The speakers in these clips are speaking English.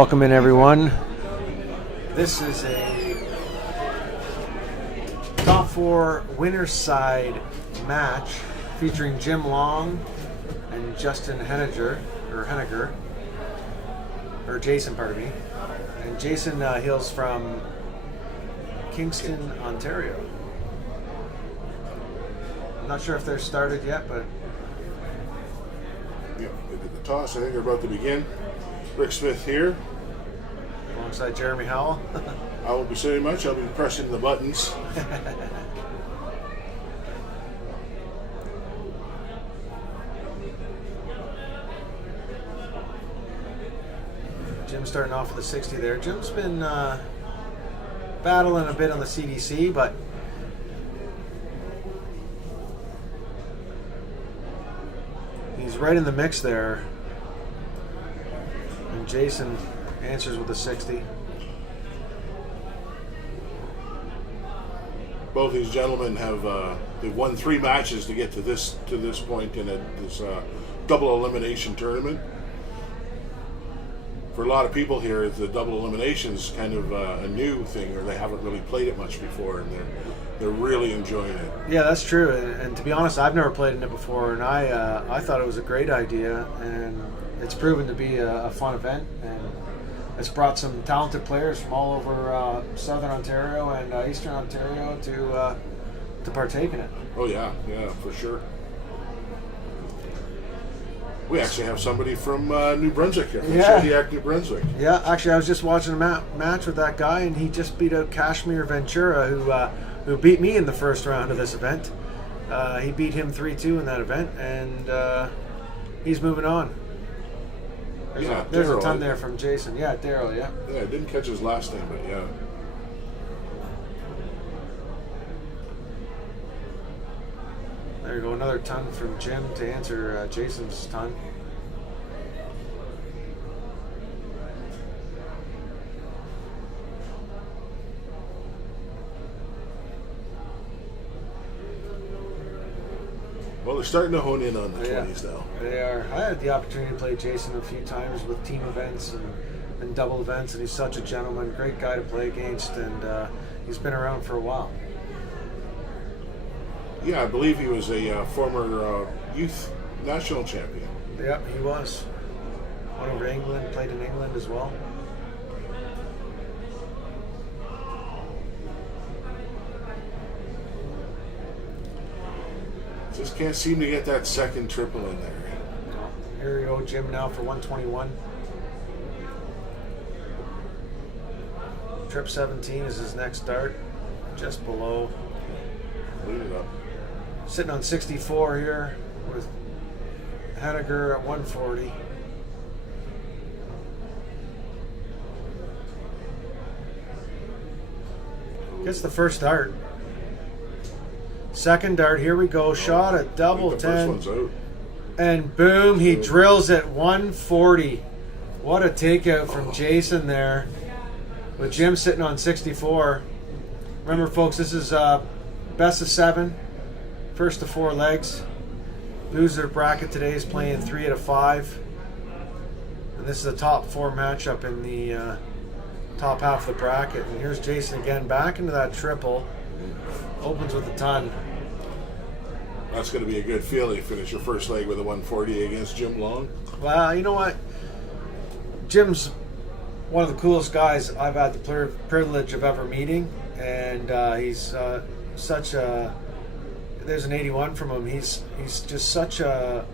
Welcome in, everyone. This is a top four winner's side match featuring Jim Long and Justin Hennigar, or Jason, pardon me. And Jason hails from Kingston, Ontario. I'm not sure if they're started yet, but yeah, they did the toss. I think they're about to begin. Rick Smith here. Alongside Jeremy Howell. I won't be saying much. I'll be pressing the buttons. Jim's starting off with a 60 there. Jim's been battling a bit on the CDC, but he's right in the mix there. And Jason answers with a 60. Both these gentlemen have they've won 3 matches to get to this point in this double elimination tournament. For a lot of people here, the double elimination is kind of a new thing, or they haven't really played it much before, and they're really enjoying it. Yeah, that's true. And to be honest, I've never played in it before, and I thought it was a great idea, and it's proven to be a fun event, and it's brought some talented players from all over Southern Ontario and Eastern Ontario to partake in it. Oh yeah, for sure. We actually have somebody from New Brunswick here, from Shediac, New Brunswick. Yeah, actually, I was just watching a match with that guy, and he just beat out Kashmir Ventura, who beat me in the first round of this event. He beat him 3-2 in that event, and he's moving on. There's a ton there from Jason. Yeah, Daryl, yeah. Yeah, I didn't catch his last name, but yeah. There you go, another ton from Jim to answer Jason's ton. Well, they're starting to hone in on the 20s now. They are. I had the opportunity to play Jason a few times with team events and double events, and he's such a gentleman, great guy to play against, and he's been around for a while. Yeah, I believe he was a former youth national champion. Yeah, he was. Went over to England, played in England as well. Just can't seem to get that second triple in there. Here we go, Jim now for 121. Trip 17 is his next dart, just below. Lead it up. Sitting on 64 here with Hennigar at 140. Gets the first dart. Second dart, here we go. Shot at double 10. First one's out. And boom, he drills at 140. What a takeout from Jason there. With Jim sitting on 64. Remember, folks, this is best of 7. First to 4 legs. Loser bracket today is playing 3 out of 5. And this is a top 4 matchup in the top half of the bracket. And here's Jason again, back into that triple. Opens with a ton. That's going to be a good feeling. Finish your first leg with a 140 against Jim Long. Well, you know what? Jim's one of the coolest guys I've had the privilege of ever meeting. And he's such a... There's an 81 from him. He's just such a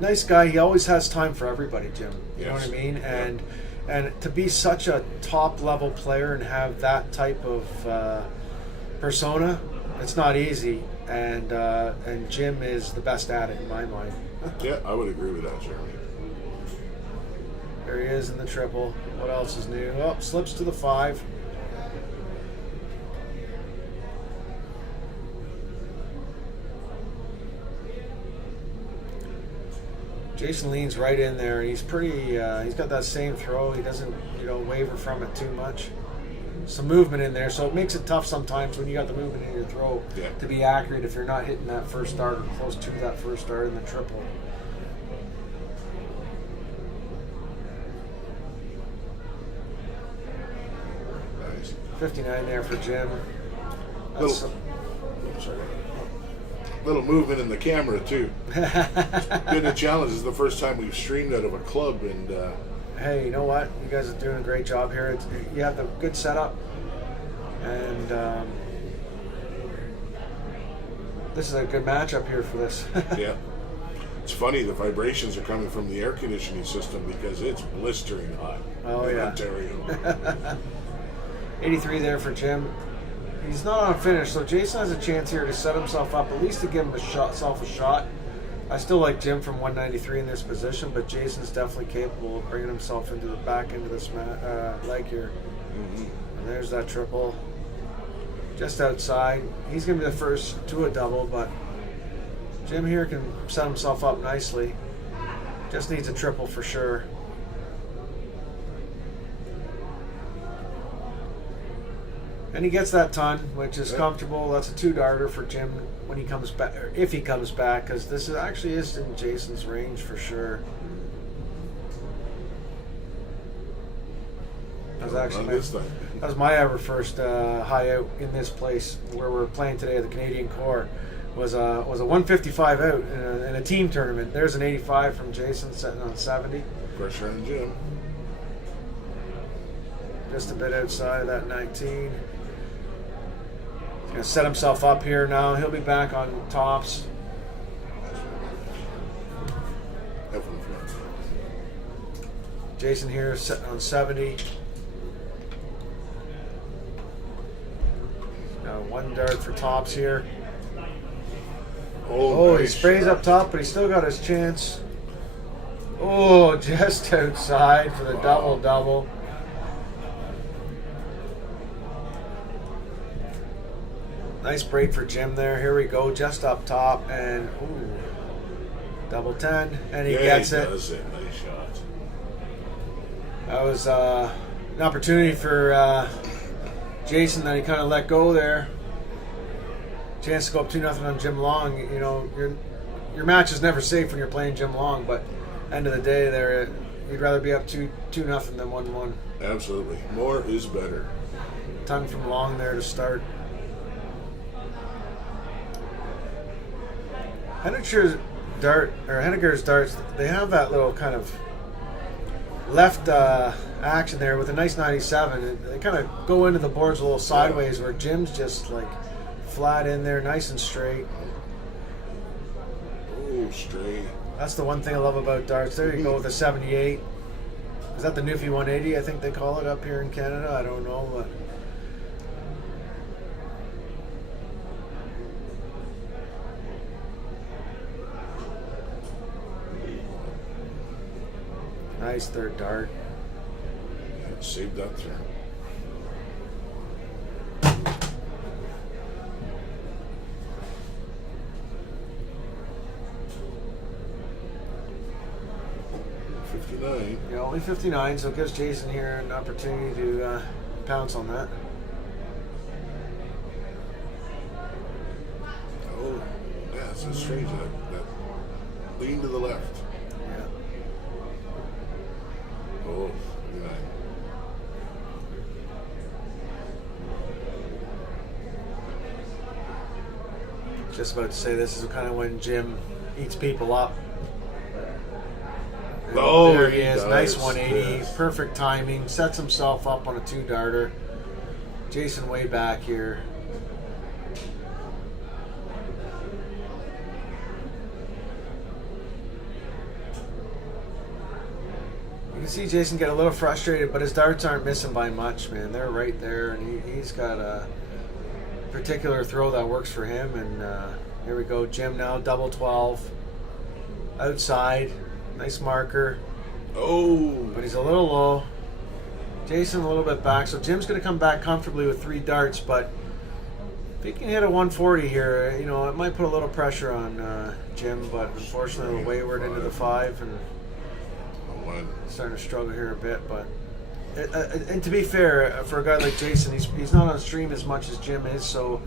nice guy. He always has time for everybody, Jim. You know what I mean? And to be such a top level player and have that type of persona, it's not easy. And Jim is the best at it in my mind. Yeah, I would agree with that, Jeremy. There he is in the triple. What else is new? Oh, slips to the 5. Jason leans right in there. He's pretty. He's got that same throw. He doesn't, waver from it too much. Some movement in there, so it makes it tough sometimes when you got the movement in your throw to be accurate if you're not hitting that first dart or close to that first dart in the triple. 59 there for Jim. Little, sorry. Little movement in the camera too. Been a challenge. This is the first time we've streamed out of a club, and hey, you know what? You guys are doing a great job here. You have the good setup, and this is a good matchup here for this. yeah. It's funny, the vibrations are coming from the air conditioning system because it's blistering hot in Ontario. 83 there for Jim. He's not on finish, so Jason has a chance here to set himself up, at least to give himself a shot. I still like Jim from 193 in this position, but Jason's definitely capable of bringing himself into the back into this leg here. Mm-hmm. And there's that triple. Just outside. He's going to be the first to a double, but Jim here can set himself up nicely. Just needs a triple for sure. And he gets that ton, which is comfortable. That's a 2-darter for Jim when he comes back, or if he comes back, because this actually is in Jason's range for sure. That was actually that was my ever first high out in this place where we're playing today at the Canadian Corps. Was a 155 out in a team tournament. There's an 85 from Jason sitting on 70. Pressure on Jim. Just a bit outside of that 19. He's going to set himself up here now. He'll be back on tops. Jason here sitting on 70. Now 1 dart for tops here. Oh, he sprays up top, but he's still got his chance. Oh, just outside for the double-double. Nice break for Jim there. Here we go, just up top, and double 10, and he gets it. Does it. Nice shot. That was an opportunity for Jason that he kind of let go there. Chance to go up 2-0 on Jim Long. You know, your match is never safe when you're playing Jim Long, but end of the day, there you'd rather be up 2-0 than 1-1. Absolutely, more is better. Ton from Long there to start. Hennigar's darts, they have that little kind of left action there with a nice 97. They kind of go into the boards a little sideways, where Jim's just like flat in there, nice and straight. Oh, straight. That's the one thing I love about darts. There you go with the 78. Is that the Newfie 180? I think they call it up here in Canada. I don't know, but nice 3rd dart. Saved that throw. Yeah, only 59, so it gives Jason here an opportunity to pounce on that. Oh, yeah, it's so strange that lean to the left. Yeah. Oh, 59. Just about to say this is kind of when Jim eats people up. Oh, there he is. does. Nice 180. Yes. Perfect timing. Sets himself up on a 2-darter. Jason way back here. You can see Jason get a little frustrated, but his darts aren't missing by much, man. They're right there, and he's got a particular throw that works for him. And here we go. Jim now, double 12. Outside. Nice marker. Oh. But he's a little low. Jason a little bit back. So Jim's going to come back comfortably with 3 darts, but if he can hit a 140 here, you know, it might put a little pressure on Jim, but unfortunately wayward into the 5 and starting to struggle here a bit. But and to be fair, for a guy like Jason, he's not on stream as much as Jim is, so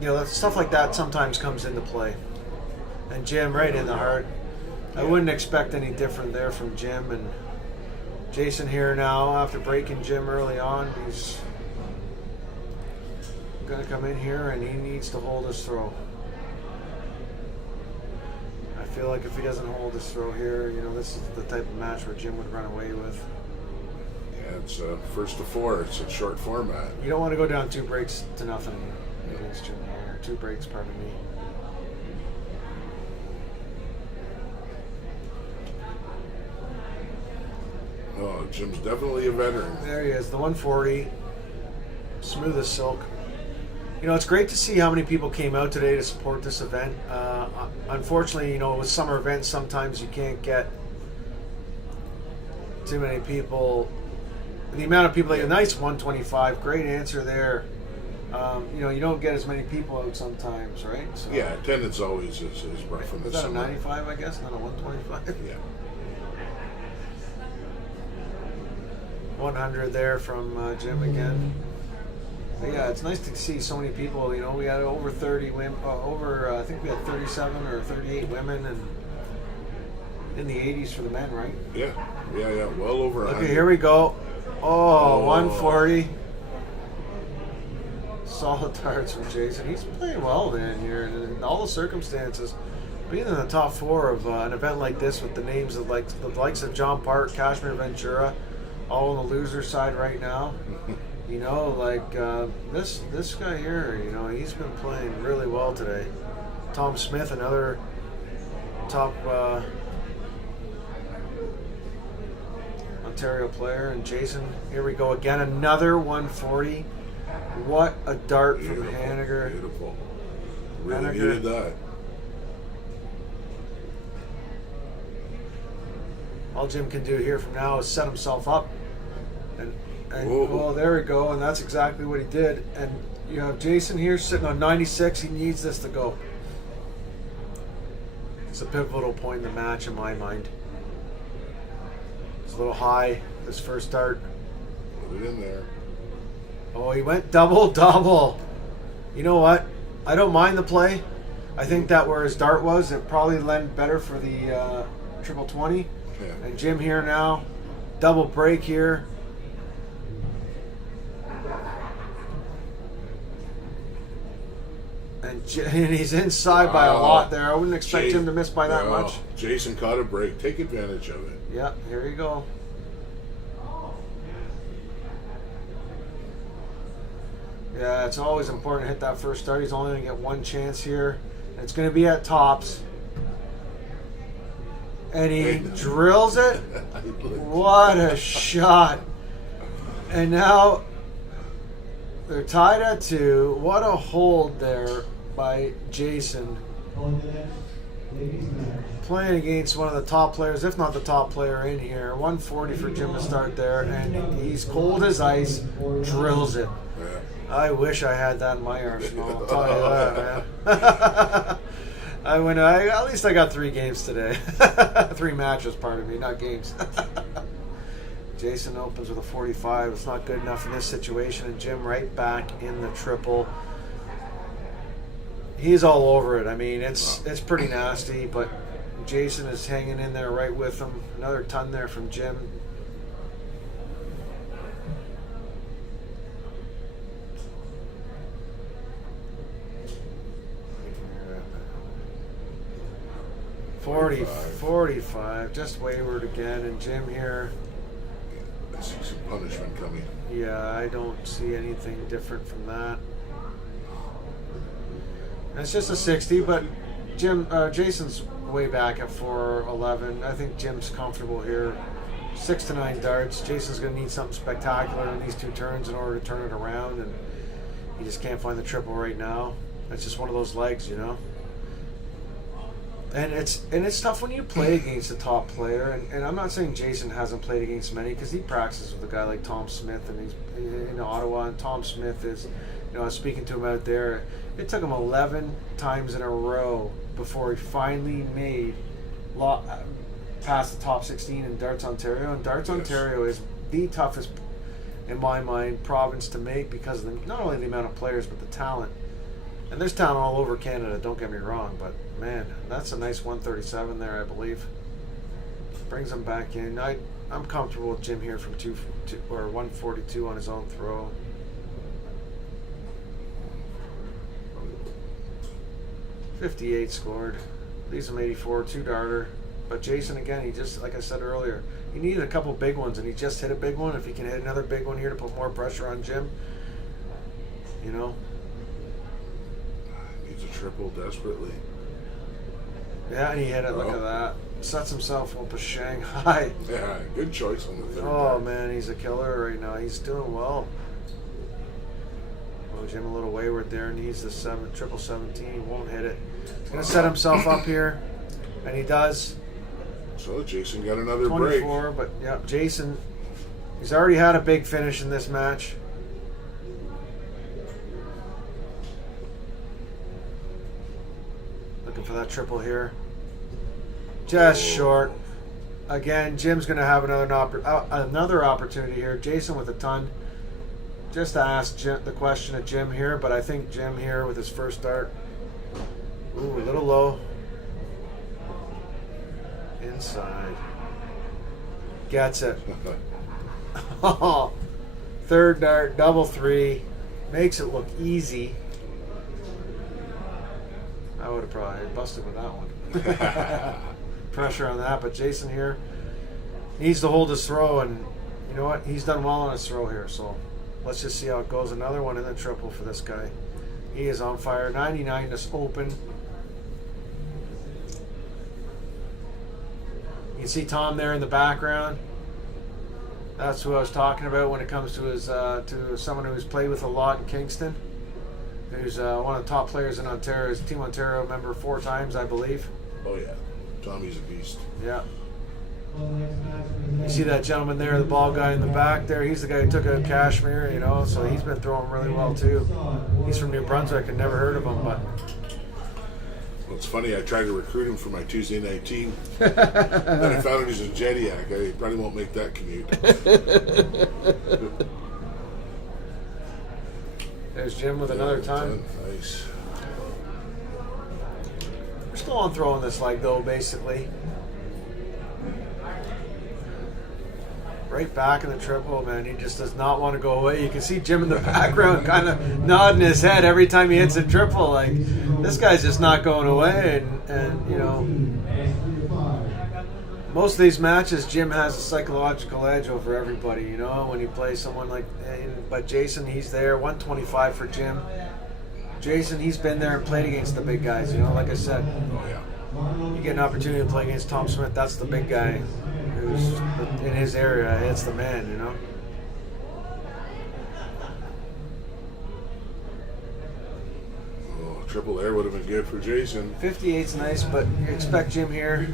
you know, stuff like that sometimes comes into play. And Jim right in the heart. I wouldn't expect any different there from Jim. And Jason here now, after breaking Jim early on, he's going to come in here, and he needs to hold his throw. I feel like if he doesn't hold his throw here, this is the type of match where Jim would run away with. Yeah, it's first to 4. It's a short format. You don't want to go down 2 breaks to nothing against Jim here. 2 breaks, pardon me. Oh, Jim's definitely a veteran. There he is, the 140. Smooth as silk. It's great to see how many people came out today to support this event. Unfortunately, with summer events, sometimes you can't get too many people. The amount of people, nice 125, great answer there. You don't get as many people out sometimes, right? So, yeah, attendance always is rough in the was that summer. a 95, I guess, not a 125? Yeah. 100 there from Jim again. But yeah, it's nice to see so many people. We had over 30 women, I think we had 37 or 38 women, and in the 80s for the men, right? Yeah, well over 100. Okay, here we go. Oh, 140. Solid darts from Jason. He's playing well, man, here, and in all the circumstances. Being in the top 4 of an event like this with the names of the likes of John Park, Kashmir Ventura, all on the loser side right now. This guy here, he's been playing really well today. Tom Smith, another top Ontario player, and Jason, here we go again, another 140. What a dart from Hennigar. Beautiful. Really Hennigar. needed that. All Jim can do here from now is set himself up. And Whoa. there we go, and that's exactly what he did. And you have Jason here sitting on 96. He needs this to go. It's a pivotal point in the match in my mind. It's a little high, this first dart. Put it in there. Oh, he went double. You know what? I don't mind the play. I think that where his dart was, it probably lent better for the triple 20. Yeah. And Jim here now, double break here. And he's inside by a lot there. I wouldn't expect Jim to miss by that much. Jason caught a break. Take advantage of it. Yeah, here you go. Yeah, it's always important to hit that first start. He's only going to get one chance here. And it's going to be at tops. And he drills it. What a shot. And now they're tied at 2. What a hold there by Jason. Playing against one of the top players, if not the top player in here. 140 for Jim to start there. And he's cold as ice. Drills it. Yeah. I wish I had that in my arsenal. I'll tell you that, man. At least I got 3 games today. 3 matches, pardon me, not games. Jason opens with a 45. It's not good enough in this situation, and Jim right back in the triple. He's all over it. I mean, it's pretty nasty, but Jason is hanging in there right with him. Another ton there from Jim. $45. 45, just wayward again, and Jim here. I see some punishment coming. Yeah, I don't see anything different from that. And it's just a 60, but Jason's way back at 411. I think Jim's comfortable here. 6 to 9 darts. Jason's going to need something spectacular in these 2 turns in order to turn it around, and he just can't find the triple right now. That's just one of those legs, And it's tough when you play against a top player, and I'm not saying Jason hasn't played against many, because he practices with a guy like Tom Smith, and he's in Ottawa, and Tom Smith is, I was speaking to him out there. It took him 11 times in a row before he finally made past the top 16 in Darts Ontario, and Darts Ontario is the toughest, in my mind, province to make because of not only the amount of players but the talent. And there's talent all over Canada, don't get me wrong, but man, that's a nice 137 there, I believe. Brings him back in. I'm comfortable with Jim here from 142 on his own throw. 58 scored. Leaves him 84, 2-darter. But Jason, again, he just, like I said earlier, he needed a couple big ones, and he just hit a big one. If he can hit another big one here to put more pressure on Jim, you know. Needs a triple desperately. Yeah, and he hit it. Look at that. Sets himself up with Shanghai. Yeah, good choice on the third. Oh, man, he's a killer right now. He's doing well. Oh, Jim a little wayward there. Needs the triple 17. He won't hit it. He's going to set himself up here, and he does. So Jason got another 24, break. but yeah, Jason, he's already had a big finish in this match. Looking for that triple here. Just short. Again, Jim's going to have another opportunity here. Jason with a ton. Just to ask the question of Jim here, but I think Jim here with his first dart. Ooh, a little low. Inside. Gets it. Oh, third dart, double 3. Makes it look easy. I would have probably busted with that one. Pressure on that, but Jason here needs to hold his throw, and you know what? He's done well on his throw here, so let's just see how it goes. Another one in the triple for this guy. He is on fire. 99 is open. You can see Tom there in the background. That's who I was talking about when it comes to his to someone who's played with a lot in Kingston. Who's one of the top players in Ontario. He's Team Ontario member 4 times, I believe. Oh yeah, Tommy's a beast. Yeah. You see that gentleman there, the ball guy in the back there. He's the guy who took out Kashmir, you know. So he's been throwing really well too. He's from New Brunswick. I never heard of him, but. Well, it's funny, I tried to recruit him for my Tuesday night team. Then I found out he's in Jediac. I probably won't make that commute. There's Jim with another ton. Nice. We're still on throwing this leg, though, basically. Right back in the triple, man. He just does not want to go away. You can see Jim in the background kind of nodding his head every time he hits a triple. Like, this guy's just not going away. And you know, most of these matches, Jim has a psychological edge over everybody, you know, when you play someone like, but Jason, he's there. 125 for Jim. Jason, he's been there and played against the big guys, you know, like I said. Oh, yeah. You get an opportunity to play against Tom Smith, that's the big guy who's in his area. It's the man, you know. Oh, triple there would have been good for Jason. 58's nice, but you expect Jim here.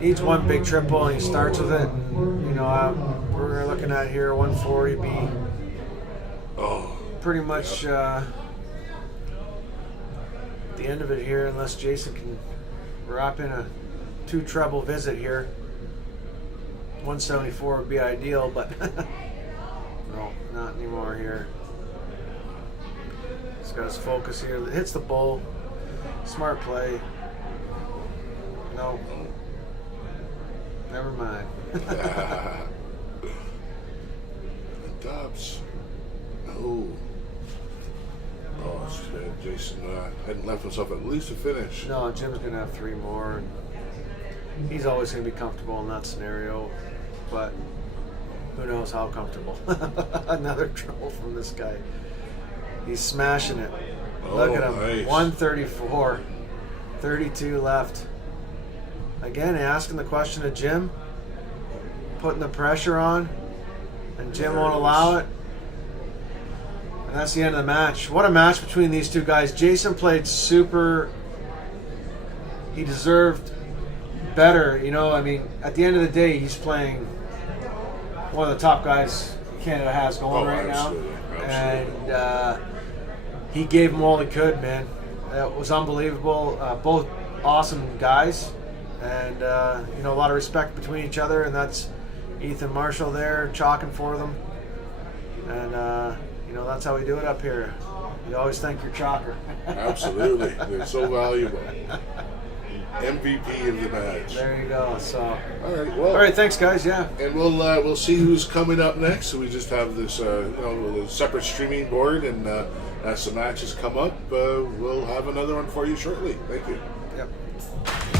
Needs one big triple, and he starts with it. And, you know, we're looking at here 140 be pretty much the end of it here, unless Jason can wrap in a 2 treble visit here. 174 would be ideal, but no, not anymore here. He's got his focus here. Hits the bowl. Smart play. No. Never mind. Dobbs. No. Oh, shit. Jason hadn't left himself at least a finish. No, Jim's going to have 3 more. And he's always going to be comfortable in that scenario. But who knows how comfortable. Another trouble from this guy. He's smashing it. Look at him. Nice. 134. 32 left. Again, asking the question of Jim. Putting the pressure on. And Jim won't allow it. And that's the end of the match. What a match between these two guys. Jason played super. He deserved better. You know, I mean, at the end of the day, he's playing one of the top guys Canada has going right absolutely. now. Absolutely. And he gave him all he could, man. It was unbelievable. Both awesome guys. And, you know, a lot of respect between each other. And that's Ethan Marshall there chalking for them. And, you know, that's how we do it up here. You always thank your chalker. Absolutely. They're so valuable. MVP of the match. There you go. So, All right. Well. all right, thanks, guys. Yeah. And we'll see who's coming up next. So we just have this, you know, a separate streaming board, and As some matches come up, we'll have another one for you shortly. Thank you. Yep.